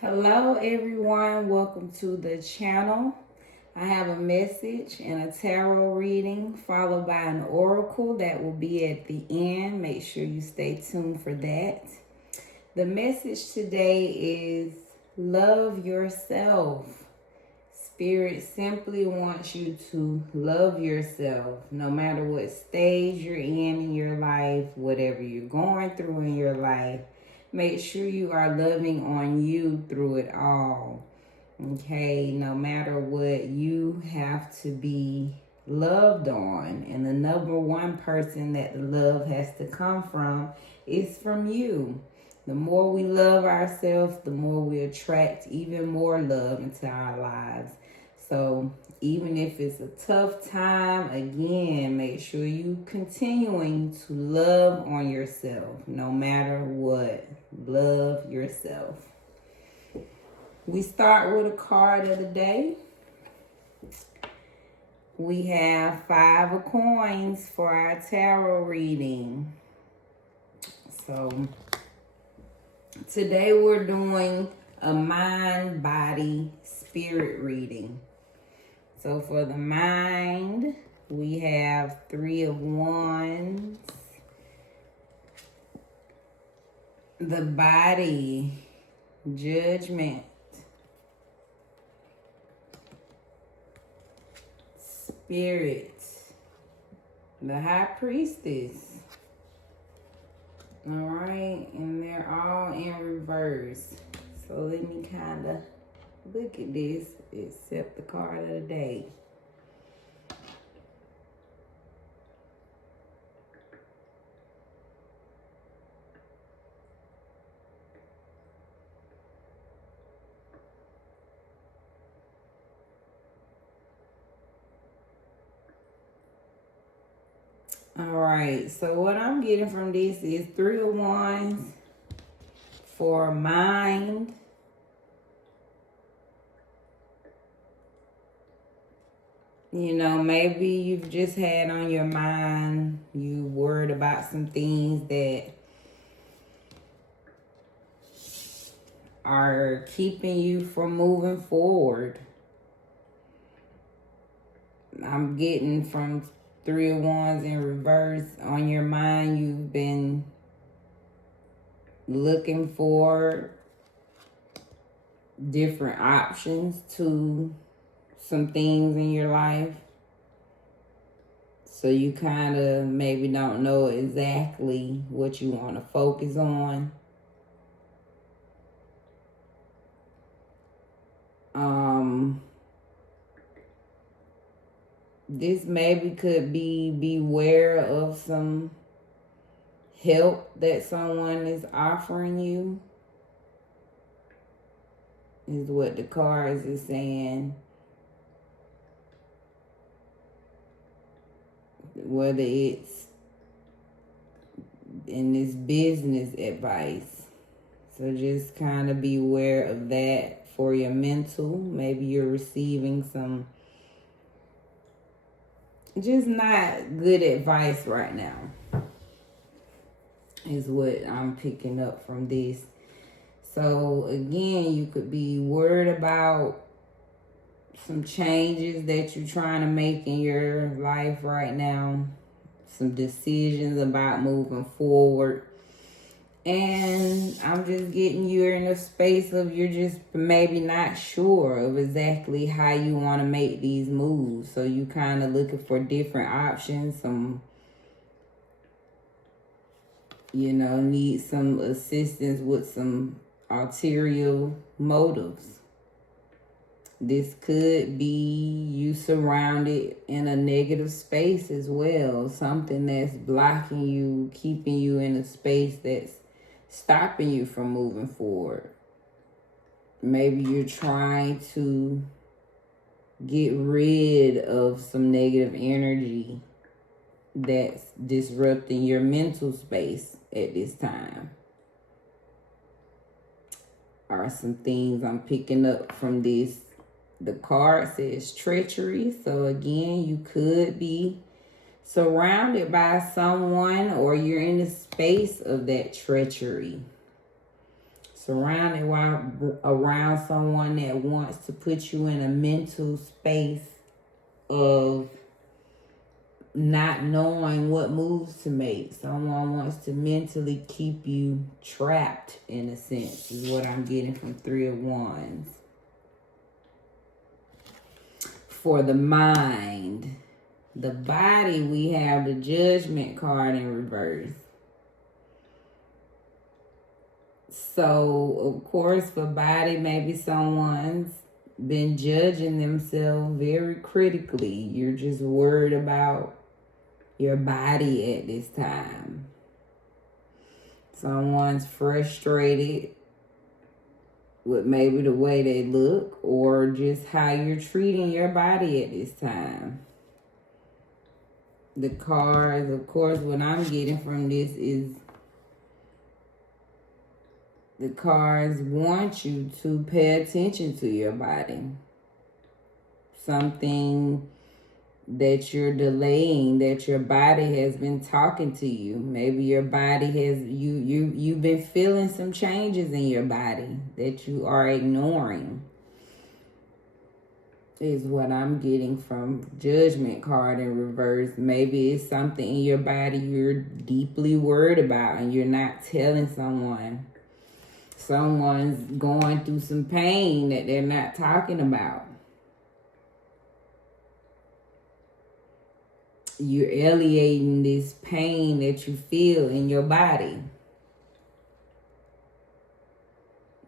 Hello everyone, welcome to the channel. I have a message and a tarot reading followed by an oracle that will be at the end. Make sure you stay tuned for that. The message today is love yourself. Spirit simply wants you to love yourself no matter what stage you're in your life, whatever you're going through in your life. Make sure you are loving on you through it all. Okay, no matter what, you have to be loved on. And the number one person that the love has to come from is from you. The more we love ourselves, the more we attract even more love into our lives. So even if it's a tough time, again, make sure you continuing to love on yourself no matter what. Love yourself. We start with a card of the day. We have 5 of coins for our tarot reading. So today we're doing a mind, body, spirit reading. So for the mind, we have 3 of Wands. The body, Judgment. Spirit, the High Priestess. All right, and they're all in reverse. So let me kind of look at this, except the card of the day. All right, so what I'm getting from this is 3 of Wands for mind. You know, maybe you've just had on your mind, you worried about some things that are keeping you from moving forward. I'm getting from 3 of Wands in reverse. On your mind, you've been looking for different options to some things in your life. So you kind of maybe don't know exactly what you want to focus on. This maybe could be beware of some help that someone is offering you, is what the cards is saying. Whether it's in this business advice. So just kind of be aware of that for your mental. Maybe you're receiving some just not good advice right now, is what I'm picking up from this. So again, you could be worried about some changes that you're trying to make in your life right now, some decisions about moving forward. And I'm just getting you in a space of you're just maybe not sure of exactly how you want to make these moves. So you kind of looking for different options, some, you know, need some assistance with some ulterior motives. This could be you surrounded in a negative space as well. Something that's blocking you, keeping you in a space that's stopping you from moving forward. Maybe you're trying to get rid of some negative energy that's disrupting your mental space at this time. Are some things I'm picking up from this. The card says treachery. So again, you could be surrounded by someone or you're in the space of that treachery. surrounded around someone that wants to put you in a mental space of not knowing what moves to make. Someone wants to mentally keep you trapped, in a sense, is what I'm getting from Three of Wands. For the mind, the body, we have the Judgment card in reverse. So, of course, for body, maybe someone's been judging themselves very critically. You're just worried about your body at this time. Someone's frustrated with maybe the way they look or just how you're treating your body at this time. The cards, of course, what I'm getting from this is the cards want you to pay attention to your body. Something that you're delaying, that your body has been talking to you. Maybe your body has, you've been feeling some changes in your body that you are ignoring, is what I'm getting from Judgment card in reverse. Maybe it's something in your body you're deeply worried about and you're not telling someone. Someone's going through some pain that they're not talking about. You're alleviating this pain that you feel in your body.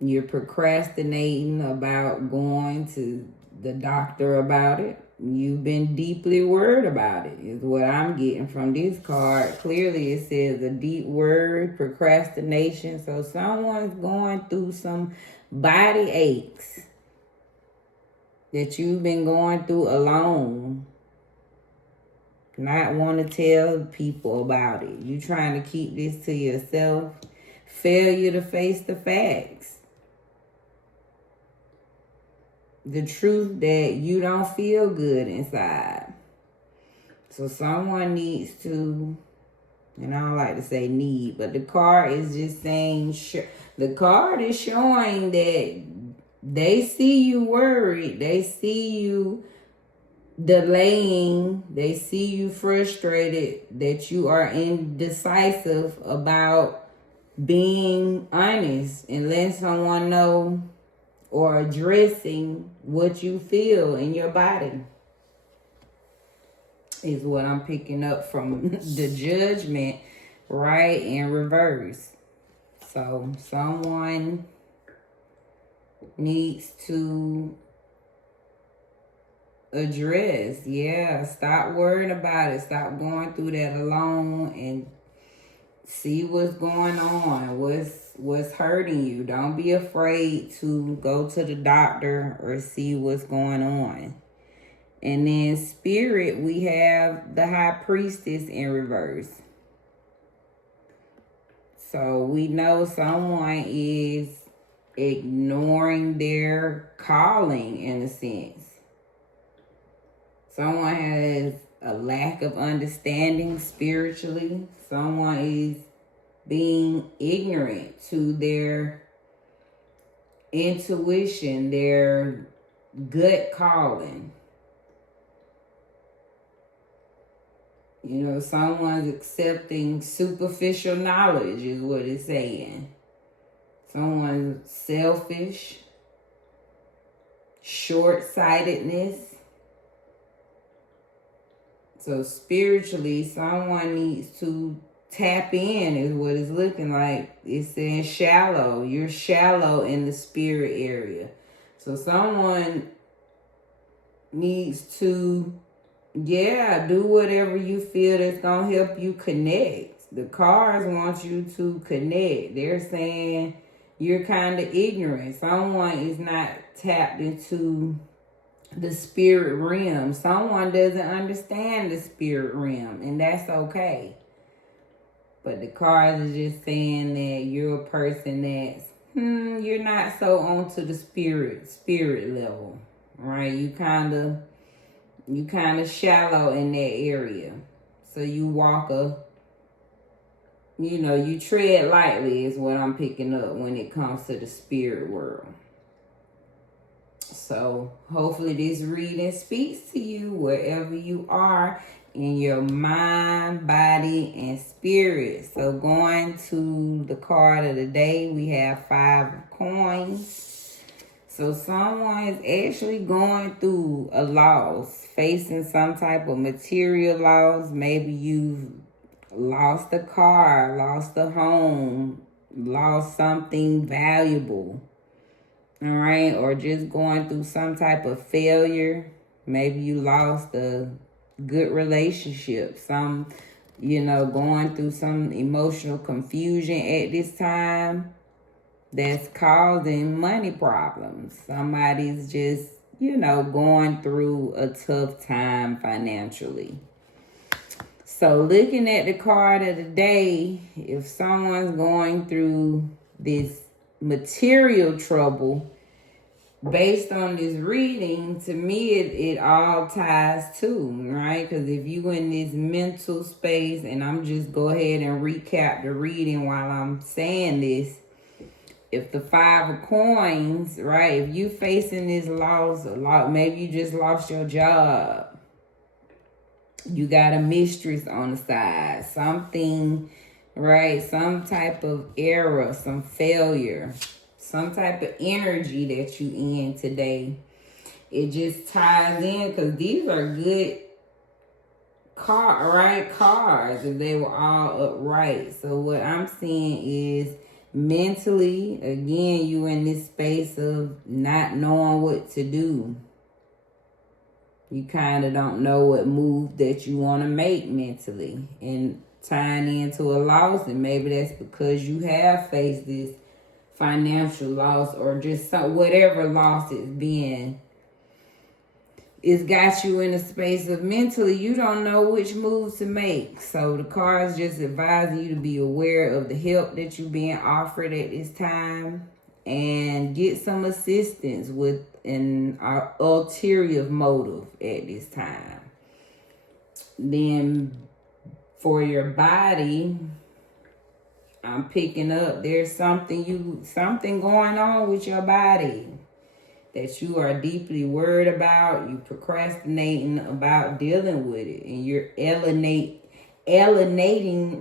You're procrastinating about going to the doctor about it. You've been deeply worried about it, is what I'm getting from this card. Clearly it says a deep worry, procrastination. So someone's going through some body aches that you've been going through alone. Not want to tell people about it. You trying to keep this to yourself. Failure to face the facts. The truth that you don't feel good inside. So someone needs to, and I don't like to say need, but the card is just saying, the card is showing that they see you worried. They see you delaying. They see you frustrated, that you are indecisive about being honest and letting someone know or addressing what you feel in your body, is what I'm picking up from the Judgment, right, in reverse. So someone needs to address, stop worrying about it. Stop going through that alone and see what's going on, what's hurting you. Don't be afraid to go to the doctor or see what's going on. And then Spirit, we have the High Priestess in reverse. So we know someone is ignoring their calling, in a sense. Someone has a lack of understanding spiritually. Someone is being ignorant to their intuition, their gut calling. You know, someone's accepting superficial knowledge, is what it's saying. Someone's selfish, short-sightedness. So spiritually, someone needs to tap in, is what it's looking like. It's saying shallow. You're shallow in the spirit area. So someone needs to, do whatever you feel that's going to help you connect. The cards want you to connect. They're saying you're kind of ignorant. Someone is not tapped into the spirit realm. Someone doesn't understand the spirit realm, and that's okay. But the cards are just saying that you're a person that's, you're not so onto the spirit level, right? You kind of shallow in that area. So you walk you tread lightly is what I'm picking up when it comes to the spirit world. So hopefully this reading speaks to you wherever you are in your mind, body, and spirit. So going to the card of the day, we have 5 of coins. So someone is actually going through a loss, facing some type of material loss. Maybe you've lost a car, lost a home, lost something valuable. All right, or just going through some type of failure. Maybe you lost a good relationship. Going through some emotional confusion at this time that's causing money problems. Somebody's just, going through a tough time financially. So looking at the card of the day, if someone's going through this material trouble, based on this reading, to me it all ties to, right? Because if you in this mental space, and I'm just go ahead and recap the reading while I'm saying this. If the 5 of coins, right? If you facing this loss, maybe you just lost your job. You got a mistress on the side, something, right? Some type of error, some failure, some type of energy that you in today. It just ties in because these are good cards if they were all upright. So what I'm seeing is mentally, again, you in this space of not knowing what to do. You kind of don't know what move that you want to make mentally, and tying into a loss, and maybe that's because you have faced this financial loss or just whatever loss it's been. It's got you in a space of mentally you don't know which moves to make. So the cards just advising you to be aware of the help that you're being offered at this time and get some assistance with an ulterior motive at this time. Then for your body, I'm picking up there's something going on with your body that you are deeply worried about. You procrastinating about dealing with it, and you're alienating,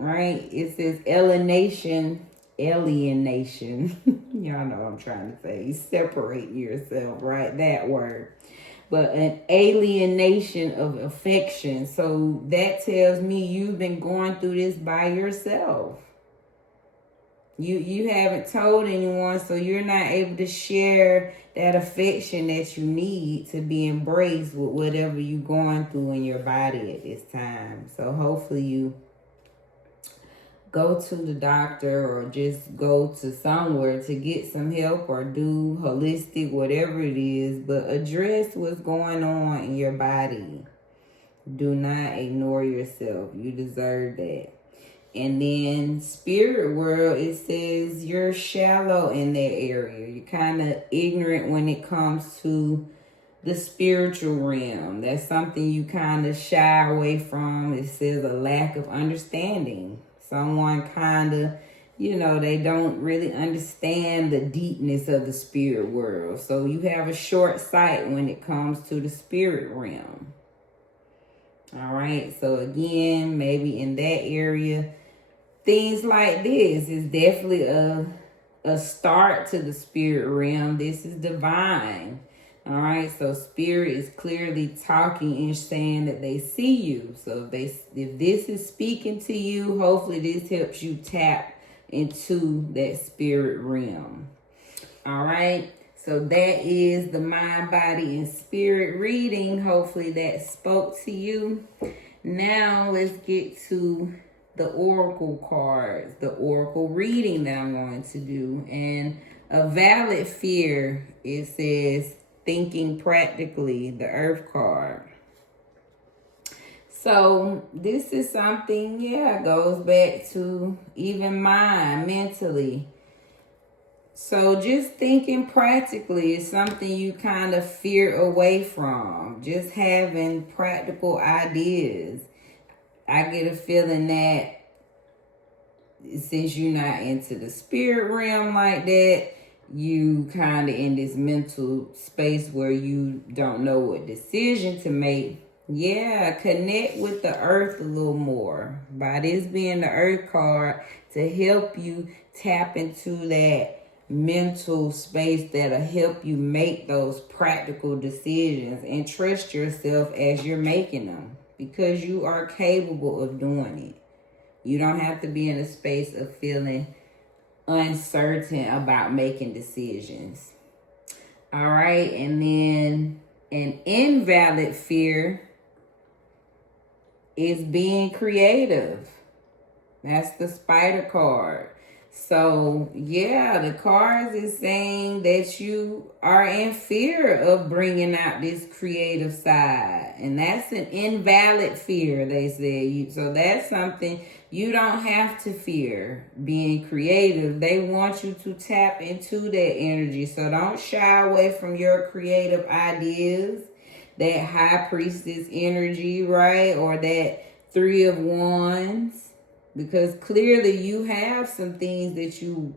right? It says alienation. Y'all know what I'm trying to say. Separate yourself, right? That word. But an alienation of affection. So that tells me you've been going through this by yourself. You haven't told anyone, so you're not able to share that affection that you need to be embraced with whatever you're going through in your body at this time. So hopefully you go to the doctor or just go to somewhere to get some help or do holistic, whatever it is, but address what's going on in your body. Do not ignore yourself. You deserve that. And then spirit world, it says you're shallow in that area. You're kind of ignorant when it comes to the spiritual realm. That's something you kind of shy away from. It says a lack of understanding. Someone kind of, they don't really understand the deepness of the spirit world. So you have a short sight when it comes to the spirit realm. All right. So again, maybe in that area, things like this is definitely a start to the spirit realm. This is divine. All right. So spirit is clearly talking and saying that they see you. So if this is speaking to you, hopefully this helps you tap into that spirit realm. All right. So that is the mind, body, and spirit reading. Hopefully that spoke to you. Now let's get to the oracle cards, the oracle reading that I'm going to do. And a valid fear, it says thinking practically, the earth card. So this is something, goes back to even mind, mentally. So just thinking practically is something you kind of fear away from. Just having practical ideas. I get a feeling that since you're not into the spirit realm like that, you kind of in this mental space where you don't know what decision to make. Yeah, connect with the earth a little more. By this being the earth card, to help you tap into that mental space that'll help you make those practical decisions and trust yourself as you're making them, because you are capable of doing it. You don't have to be in a space of feeling uncertain about making decisions. All right, and then an invalid fear is being creative. That's the spider card. So yeah, the cards is saying that you are in fear of bringing out this creative side, and that's an invalid fear, they say. So that's something you don't have to fear, being creative. They want you to tap into that energy. So don't shy away from your creative ideas, that high priestess energy, right? Or that 3 of Wands. Because clearly you have some things that you,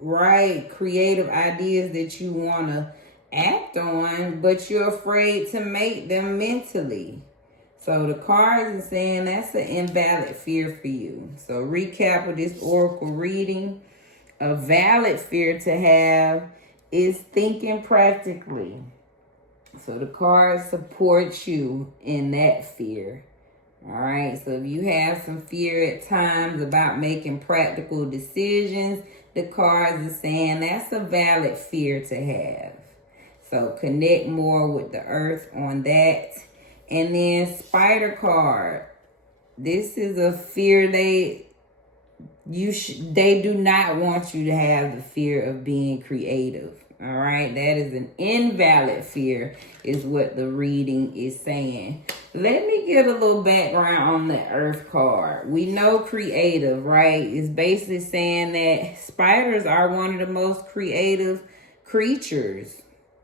right, creative ideas that you want to act on, but you're afraid to make them mentally. So the cards are saying that's an invalid fear for you. So recap of this oracle reading. A valid fear to have is thinking practically. So the cards support you in that fear. All right, so if you have some fear at times about making practical decisions, the cards are saying that's a valid fear to have. So connect more with the earth on that. And then spider card. This is a fear they do not want you to have the fear of being creative. All right, that is an invalid fear is what the reading is saying. Let me get a little background on the earth card. We know creative, right? It's basically saying that spiders are one of the most creative creatures.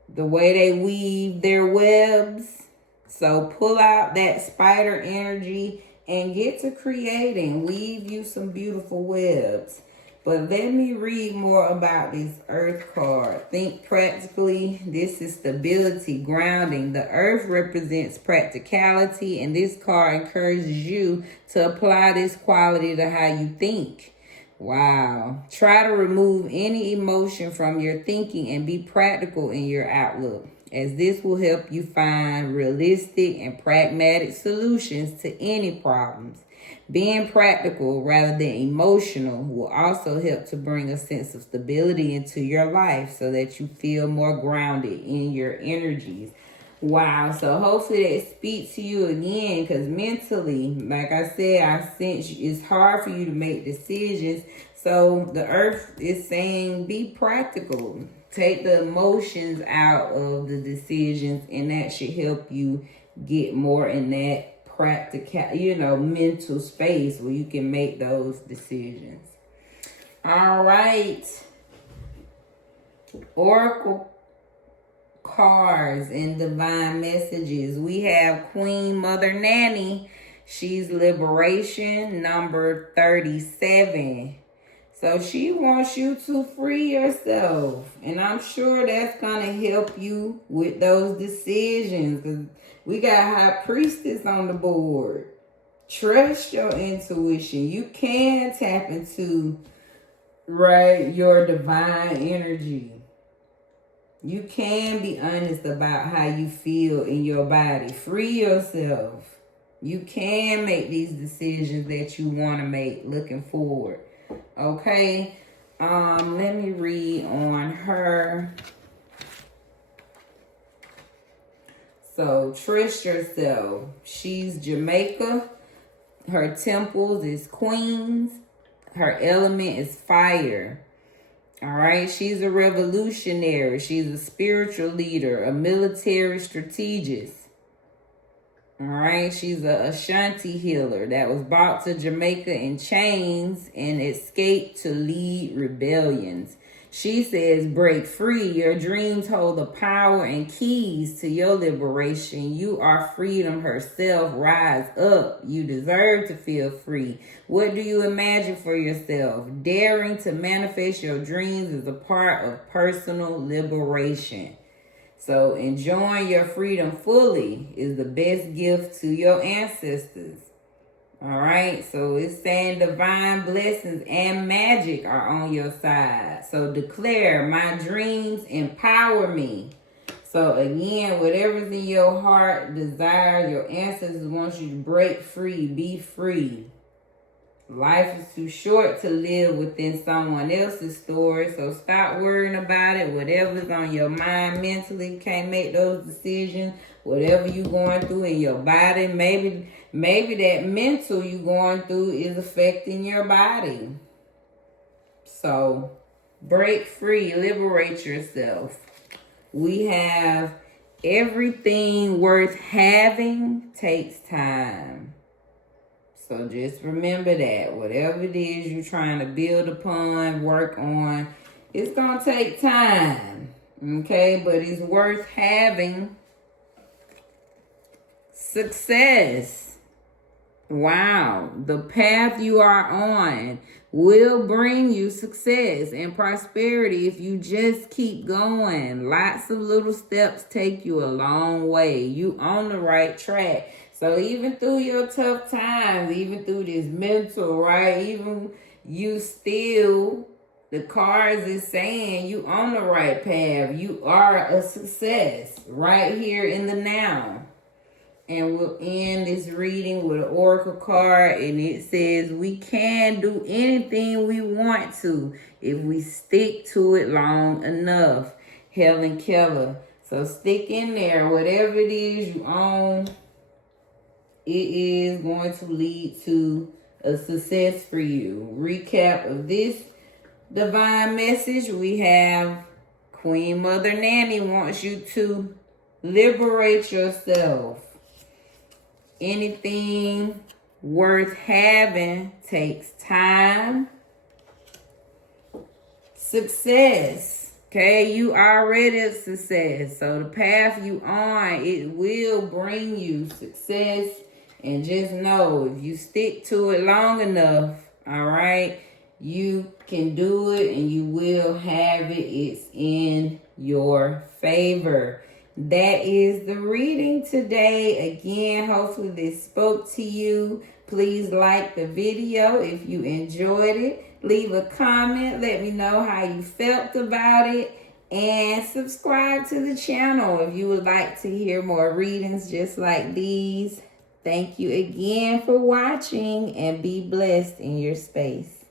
The way they weave their webs. So pull out that spider energy and get to creating. Weave you some beautiful webs. But let me read more about this earth card. Think practically. This is stability, grounding. The earth represents practicality, and this card encourages you to apply this quality to how you think. Wow. Try to remove any emotion from your thinking and be practical in your outlook, as this will help you find realistic and pragmatic solutions to any problems. Being practical rather than emotional will also help to bring a sense of stability into your life so that you feel more grounded in your energies. Wow, so hopefully that speaks to you again, because mentally, like I said, I sense it's hard for you to make decisions. So the earth is saying be practical. Take the emotions out of the decisions, and that should help you get more in that practical, mental space where you can make those decisions. All right. Oracle cards and divine messages. We have Queen Mother Nanny. She's liberation number 37. So she wants you to free yourself. And I'm sure that's going to help you with those decisions. We got High Priestess on the board. Trust your intuition. You can tap into, right, your divine energy. You can be honest about how you feel in your body. Free yourself. You can make these decisions that you want to make looking forward. Okay? Let me read on her. So, trust yourself. She's Jamaica. Her temples is Queens. Her element is fire. All right. She's a revolutionary. She's a spiritual leader, a military strategist. All right. She's a Ashanti healer that was brought to Jamaica in chains and escaped to lead rebellions. She says, break free. Your dreams hold the power and keys to your liberation. You are freedom herself. Rise up. You deserve to feel free. What do you imagine for yourself? Daring to manifest your dreams is a part of personal liberation. So enjoying your freedom fully is the best gift to your ancestors. All right, so it's saying divine blessings and magic are on your side. So declare, my dreams empower me. So again, whatever's in your heart, desire, your ancestors want you to break free, be free. Life is too short to live within someone else's story, so stop worrying about it. Whatever's on your mind mentally, can't make those decisions. Whatever you're going through in your body, maybe that mental you're going through is affecting your body. So break free, liberate yourself. We have everything worth having takes time. So just remember that. Whatever it is you're trying to build upon, work on, it's going to take time. Okay? But it's worth having. Success. Wow. The path you are on will bring you success and prosperity if you just keep going. Lots of little steps take you a long way. You on the right track. So even through your tough times, even through this mental, right? Even you still, the cards is saying you on the right path. You are a success right here in the now. And we'll end this reading with an oracle card. And it says, we can do anything we want to if we stick to it long enough. Helen Keller. So stick in there. Whatever it is you own, it is going to lead to a success for you. Recap of this divine message. We have Queen Mother Nanny wants you to liberate yourself. Anything worth having takes time. Success. Okay, you already a success. So the path you on, it will bring you success. And just know, if you stick to it long enough, all right, you can do it and you will have it. It's in your favor. That is the reading today. Again, hopefully this spoke to you. Please like the video if you enjoyed it. Leave a comment. Let me know how you felt about it. And subscribe to the channel if you would like to hear more readings just like these. Thank you again for watching and be blessed in your space.